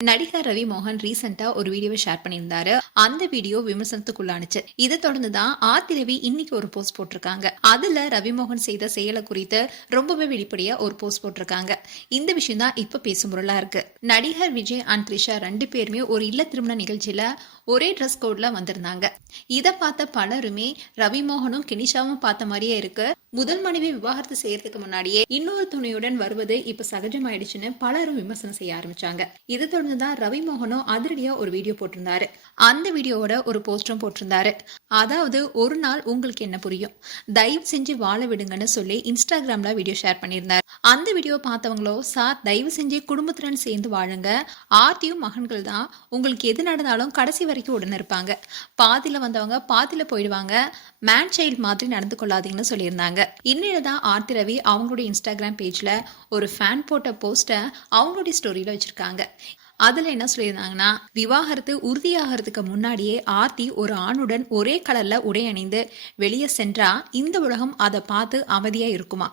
நடிகர் ரவி மோகன் ரீசெண்டா ஒரு வீடியோவை ஷேர் பண்ணியிருந்தாரு. அந்த வீடியோ விமர்சனத்துக்குள்ளானுச்சு. இதை தொடர்ந்துதான் ஆர்த்தி ரவி இன்னைக்கு ஒரு போஸ்ட் போட்டிருக்காங்க. அதுல ரவி மோகன் செய்த செயலை குறித்து ரொம்பவே வெளிப்படையா ஒரு போஸ்ட் போட்டிருக்காங்க. இந்த விஷயம் தான் இப்ப பேசும் பொருளா இருக்கு. நடிகர் விஜய் அண்ட் த்ரிஷா 2 பேருமே ஒரு இல்ல திருமண நிகழ்ச்சியில ஒரே ட்ரெஸ் கோட்ல வந்திருந்தாங்க. இதை பார்த்த பலருமே ரவி மோகனும் கெனிஷாவும் பார்த்த மாதிரியே இருக்கு. முதல் மனைவி விவாகரத்து செய்யறதுக்கு முன்னாடியே இன்னொரு துணையுடன் வருவது இப்ப சகஜமாயிடுச்சுன்னு பலரும் விமர்சனம் செய்ய ஆரம்பிச்சாங்க. இதை தொடர்ந்துதான் ரவி மோகனும் அதிரடியா ஒரு வீடியோ போட்டிருந்தாரு. அந்த வீடியோவோட ஒரு போஸ்டரும் போட்டிருந்தாரு. அதாவது, ஒரு நாள் உங்களுக்கு என்ன புரியும், தயவு செஞ்சு வாழ விடுங்கன்னு சொல்லி இன்ஸ்டாகிராம்ல வீடியோ ஷேர் பண்ணியிருந்தாரு. அந்த வீடியோ பார்த்தவங்களோ, சார் தயவு செஞ்சு குடும்பத்துடன் சேர்ந்து வாழுங்க, ஆர்த்தியும் மகன்கள் தான், உங்களுக்கு எது நடந்தாலும் கடைசி வரைக்கும் உடனே இருப்பாங்க, பாதியில வந்தவங்க பாதியில போயிடுவாங்க, மேன் சைல்ட் மாதிரி நடந்து கொள்ளாதீங்கன்னு சொல்லியிருந்தாங்க. இன்னில்தான் ஆர்த்தி ரவி அவங்களுடைய இன்ஸ்டாகிராம் பேஜ்ல ஒரு ஃபேன் போட்ட போஸ்ட அவங்களுடைய ஸ்டோரியில வச்சிருக்காங்க. அதுல என்ன சொல்லியிருந்தாங்கன்னா, விவாகரத்து உறுதியாகிறதுக்கு முன்னாடியே ஆர்த்தி ஒரு ஆணுடன் ஒரே கலர்ல உடை அணிந்து வெளியே சென்றா இந்த உலகம் அதை பார்த்து அமைதியா இருக்குமா,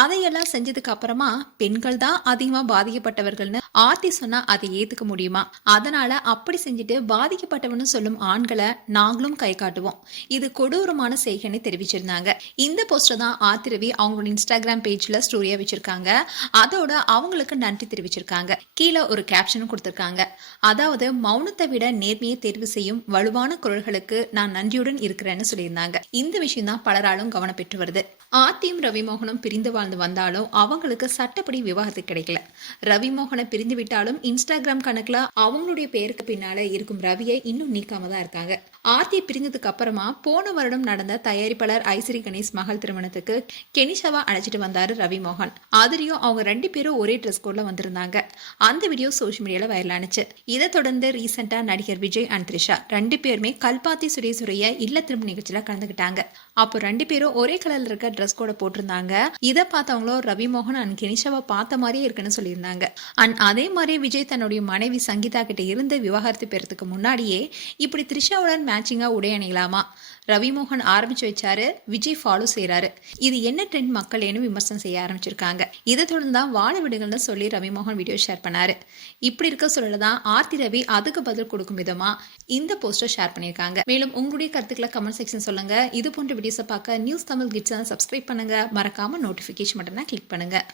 அதையெல்லாம் செஞ்சதுக்கு அப்புறமா பெண்கள் தான் அதிகமா பாதிக்கப்பட்டவர்கள்னு ஆர்த்தி சொன்னா அதை ஏத்துக்க முடியுமா, அதனால அப்படி செஞ்சுட்டு பாதிக்கப்பட்டவன்னு சொல்லும் ஆண்களை நாங்களும் கை காட்டுவோம், இது கொடூரமான செய்கைன்னு தெரிவிச்சிருந்தாங்க. இந்த போஸ்டர் தான் ஆர்த்தி ரவி அவங்களோட இன்ஸ்டாகிராம் பேஜ்ல ஸ்டோரியா வச்சிருக்காங்க. அதோட அவங்களுக்கு நன்றி தெரிவிச்சிருக்காங்க. கீழே ஒரு கேப்ஷனும் கொடுத்திருக்காங்க. அதாவது, மௌனத்தை விட நேர்மையை தேர்வு செய்யும் வலுவான குரல்களுக்கு நான் நன்றியுடன் இருக்கிறேன்னு சொல்லியிருந்தாங்க. இந்த விஷயம் தான் பலராலும் கவனம் பெற்று வருது. ஆர்த்தியும் ரவி மோகனும் பிரிந்து வாழ்ந்து வந்தாலும் அவங்களுக்கு சட்டப்படி விவாகரத்து கிடைக்கல. ரவி மோகனை பிரிந்து விட்டாலும் இன்ஸ்டாகிராம் கணக்குல அவங்களுடைய பேருக்கு பின்னால இருக்கும் ரவியை இன்னும் நீக்காம தான் இருக்காங்க. ஆர்த்தி பிரிந்ததுக்கு அப்புறமா போன வருடம் நடந்த தயாரிப்பாளர் ஐஸ்வரி கணேஷ் மகள் திருமணத்துக்கு கெனிஷாவா அழைச்சிட்டு வந்தாரு ரவி மோகன். அதுலயும் அவங்க 2 பேரும் ஒரே ட்ரெஸ் கோட்ல வந்திருந்தாங்க. அந்த வீடியோ சோசியல் மீடியால வைரலானுச்சு. இதை தொடர்ந்து ரீசெண்டா நடிகர் விஜய் அண்ட் த்ரிஷா 2 பேருமே கல்பாத்தி சுரேசுரைய இல்ல திரும்ப நிகழ்ச்சியில கலந்துகிட்டாங்க. அப்போ 2 பேரும் ஒரே கலர்ல இருக்க ட்ரெஸ் கோட போட்டிருந்தாங்க. இதை பார்த்தவங்களோ ரவி மோகன் அண்ட் கெனிஷாவை பார்த்த மாதிரியே இருக்குன்னு சொல்லியிருந்தாங்க. அண்ட் அதே மாதிரி விஜய் தன்னுடைய மனைவி சங்கீதா கிட்ட இருந்து விவாகரத்து பெறதுக்கு முன்னாடியே இப்படி த்ரிஷாவுடன் மேட்சிங்கா உடை அணியலாமா, ரவி மோகன் ஆரம்பிச்சு வச்சாரு, விஜய் ஃபாலோ செய்யறாரு, இது என்ன ட்ரெண்ட் மக்கள் ஏன்னு விமர்சனம் செய்ய ஆரம்பிச்சிருக்காங்க. இதை தொடர்ந்து தான் வாழ விடுங்கள்னு சொல்லி ரவி மோகன் வீடியோ ஷேர் பண்ணாரு. இப்படி இருக்க சொல்லதான் ஆர்த்தி ரவி அதுக்கு பதில் கொடுக்கும் விதமா இந்த போஸ்டர் ஷேர் பண்ணியிருக்காங்க. மேலும் உங்களுடைய கருத்துக்களை கமெண்ட் செக்ஷன் சொல்லுங்க. இது போன்ற வீடியோஸை பார்க்க நியூஸ் தமிழ் கிட்ஸ் சப்ஸ்கிரைப் பண்ணுங்க. மறக்காம நோட்டிபிகேஷன் பட்டனை கிளிக் பண்ணுங்க.